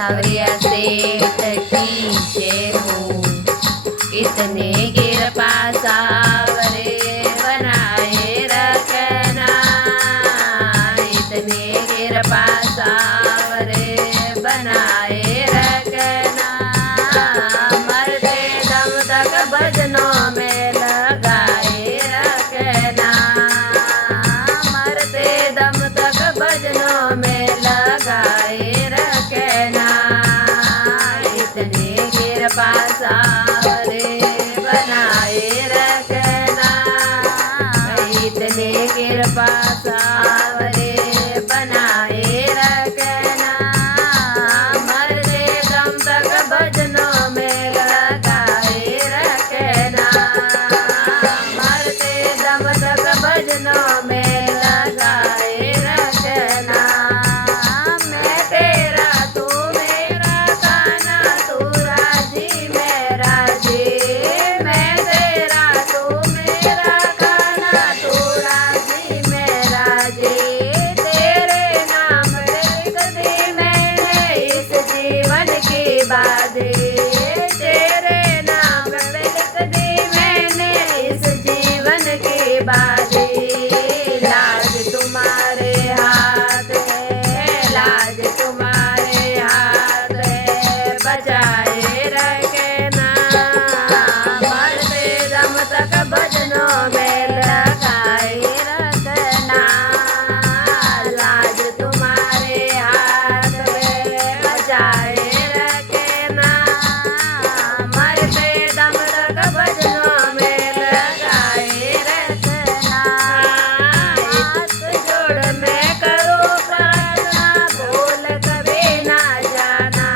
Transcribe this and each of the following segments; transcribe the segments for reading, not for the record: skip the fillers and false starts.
सावरिया सेठ की जय हो। इतने कृपा सावरे बनाए रखना, इतने कृपा सावरे बनाए रखना। मरते दम तक भजनों में लगाए रखना, मरते दम तक भजनों में लगाए रखना। इतने कृपा सावरे बनाए रखना, इतने कृपा सावरे बनाए रखना। मरते दम तक भजनों में लगाए रखना, मरते दम तक भजनों में लगाए रखना। मैं तेरा तू मेरा कान्हा, तू राजी मैं राजी। मैं तेरा तू मेरा कान्हा, तू राजी मैं राजी। तेरे नाम लिख दी मैंने इस जीवन की बाजी, तेरे नाम लिख दी मैंने इस जीवन की बाजी। लाज तुम्हारे हाथ है, लाज तुम्हारे हाथ है, बचाए रखना। मरते दम तक भजनों में लगाए रखना। लाज तुम्हारे हाथ है, बचाए रखना। मरते दम तक भजनों में लगाए रखना। हाथ जोड़ मैं करूँ प्रार्थना, भूल कभी ना जाना।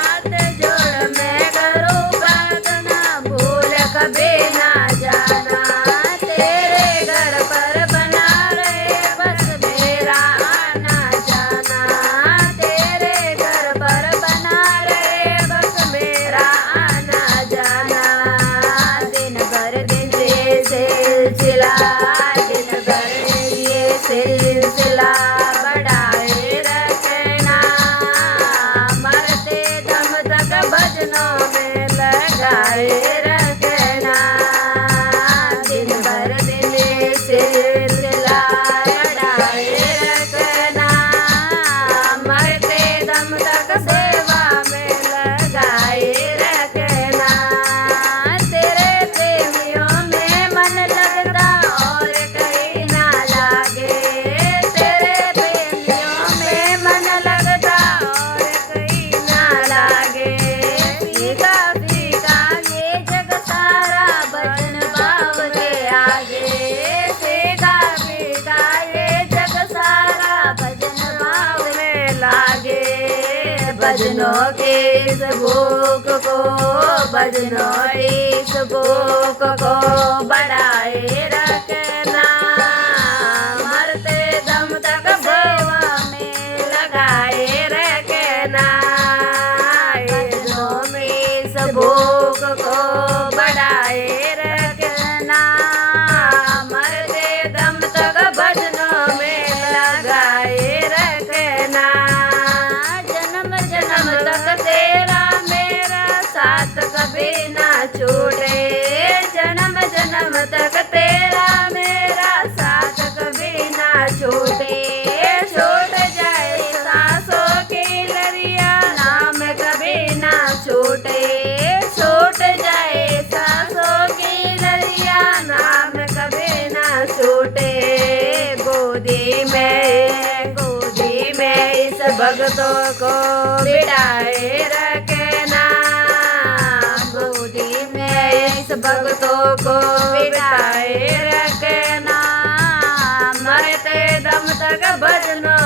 हाथ जोड़ मैं करूँ प्रार्थना, भूल कभी ना जाना। तेरे घर पर बना रहे बस मेरा आना जाना, तेरे घर पर बना रहे बस मेरा आना जाना। दिन भर दिन ये सिलसिला, दिन भर ये सिलसिला बढ़ाए रखना। मरते दम तक भजनों में लगाए रखना। दिन भर दिन ये सिलसिला बढ़ाए रखना। मरते दम तक सेवा में लगाए रखना। तेरे प्रेमियों में मन लगता और कहीं ना लागे, तेरे प्रेमियों में मन लगता और कहीं ना लागे। फीका फीका ये जग सारा भजन भाव के आगे, फीका फीका ये जग सारा भजन भाव में लागे। भजनों के इस भूख को, भजनों इस भूख को बढ़ाए रखना। मरते दम तक सेवा में लगाए रखना। भजनों में इस भूख को बढ़ाए रखना। मरते दम तक भजनों में लगाए रखना। जन्म जन्म तक तेरा मेरा साथ कभी ना छूटे, जन्म जन्म तक तेरा मेरा साथ कभी ना छूटे। छूट जाए सांसों की लरिया, नाम कभी ना छूटे। छूट जाए सांसों की लरिया, नाम कभी ना छूटे। गोदी में इस भक्तों को बिठाए रखना। गोदी में इस भक्तों को बिठाए रखना। मरते दम तक भजनों